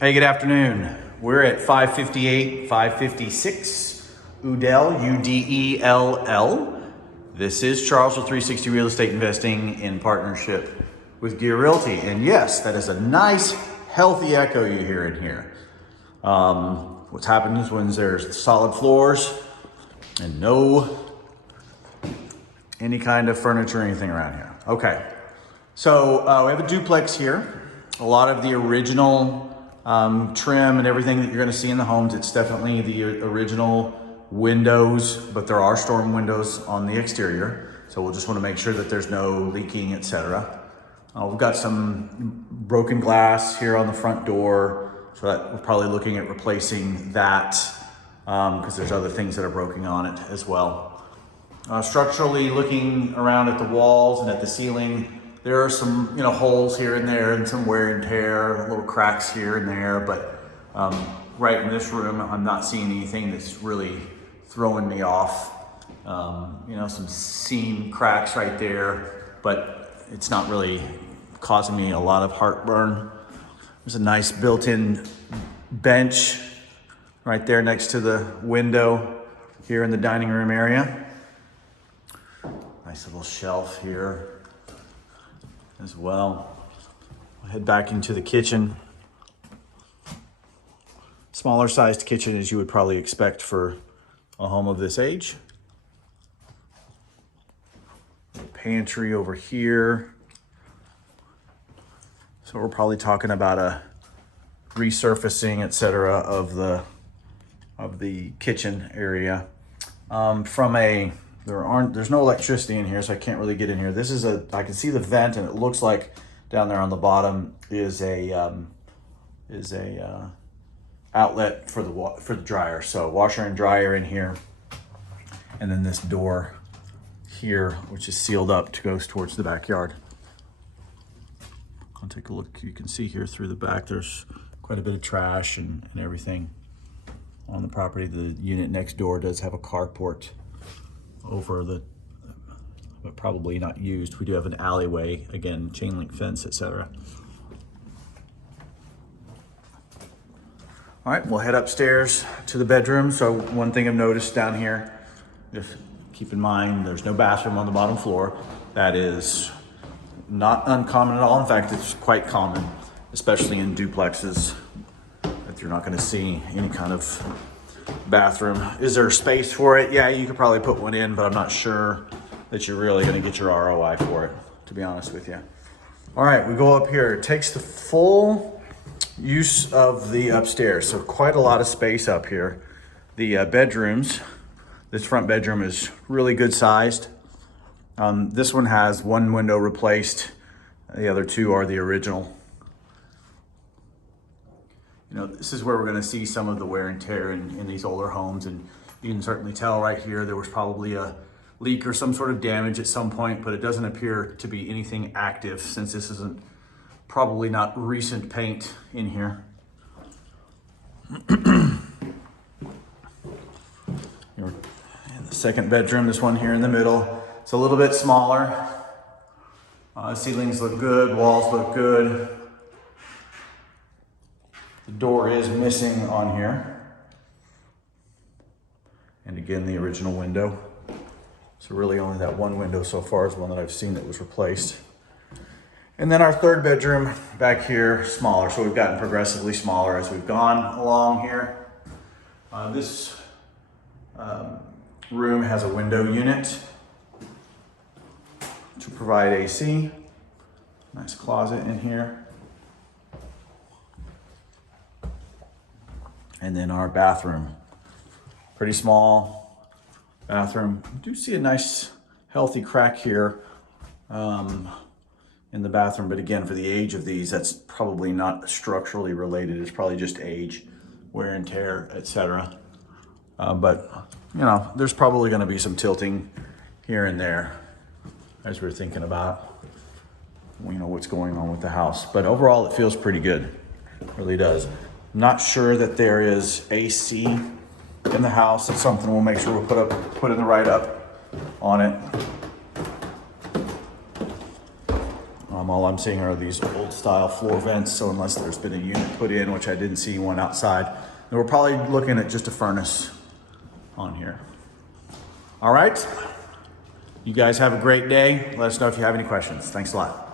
Hey, good afternoon. We're at 556 Udell, Udell. This is Charles with 360 Real Estate Investing in partnership with Gear Realty. And yes, that is a nice, healthy echo you hear in here. What's happened is when there's solid floors and no any kind of furniture or anything around here. Okay, so we have a duplex here. A lot of the original trim and everything that you're going to see in the homes, it's definitely the original windows, but there are storm windows on the exterior. So we'll just want to make sure that there's no leaking, etc. We've got some broken glass here on the front door, so that we're probably looking at replacing that because there's other things that are broken on it as well. Structurally, looking around at the walls and at the ceiling, there are some, holes here and there and some wear and tear, little cracks here and there, but right in this room, I'm not seeing anything that's really throwing me off. Some seam cracks right there, but it's not really causing me a lot of heartburn. There's a nice built-in bench right there next to the window here in the dining room area. Nice little shelf here as well. We'll head back into the kitchen. Smaller sized kitchen as you would probably expect for a home of this age. Pantry over here. So we're probably talking about a resurfacing, etc. of the kitchen area. There's no electricity in here, so I can't really get in here. I can see the vent, and it looks like down there on the bottom is a outlet for the dryer. So washer and dryer in here, and then this door here, which is sealed up to go towards the backyard. I'll take a look. You can see here through the back, there's quite a bit of trash and everything on the property. The unit next door does have a carport over but probably not used. We do have an alleyway, again, chain link fence, etc. All right, we'll head upstairs to the bedroom. So one thing I've noticed down here, just keep in mind, there's no bathroom on the bottom floor. That is not uncommon at all. In fact, it's quite common, especially in duplexes, that you're not going to see any kind of bathroom. Is there space for it? Yeah, you could probably put one in, but I'm not sure that you're really going to get your ROI for it, to be honest with you. All right, we go up here. It takes the full use of the upstairs, so quite a lot of space up here. The bedrooms, this front bedroom is really good sized. This one has one window replaced. The other two are the original. This is where we're going to see some of the wear and tear in these older homes, and you can certainly tell right here there was probably a leak or some sort of damage at some point, but it doesn't appear to be anything active since this isn't probably not recent paint in here. In the second bedroom, this one here in the middle, it's a little bit smaller. Ceilings look good, walls look good. The door is missing on here. And again, the original window. So really only that one window so far is one that I've seen that was replaced. And then our third bedroom back here, smaller. So we've gotten progressively smaller as we've gone along here. This room has a window unit to provide AC. Nice closet in here. And then our bathroom, pretty small bathroom. I do see a nice healthy crack here in the bathroom, but again, for the age of these, that's probably not structurally related. It's probably just age, wear and tear, etc. But there's probably going to be some tilting here and there as we're thinking about what's going on with the house. But overall, it feels pretty good. It really does. Not sure that there is AC in the house. It's something we'll make sure we'll put in the write-up on it. All I'm seeing are these old style floor vents. So unless there's been a unit put in, which I didn't see one outside, then we're probably looking at just a furnace on here. All right. You guys have a great day. Let us know if you have any questions. Thanks a lot.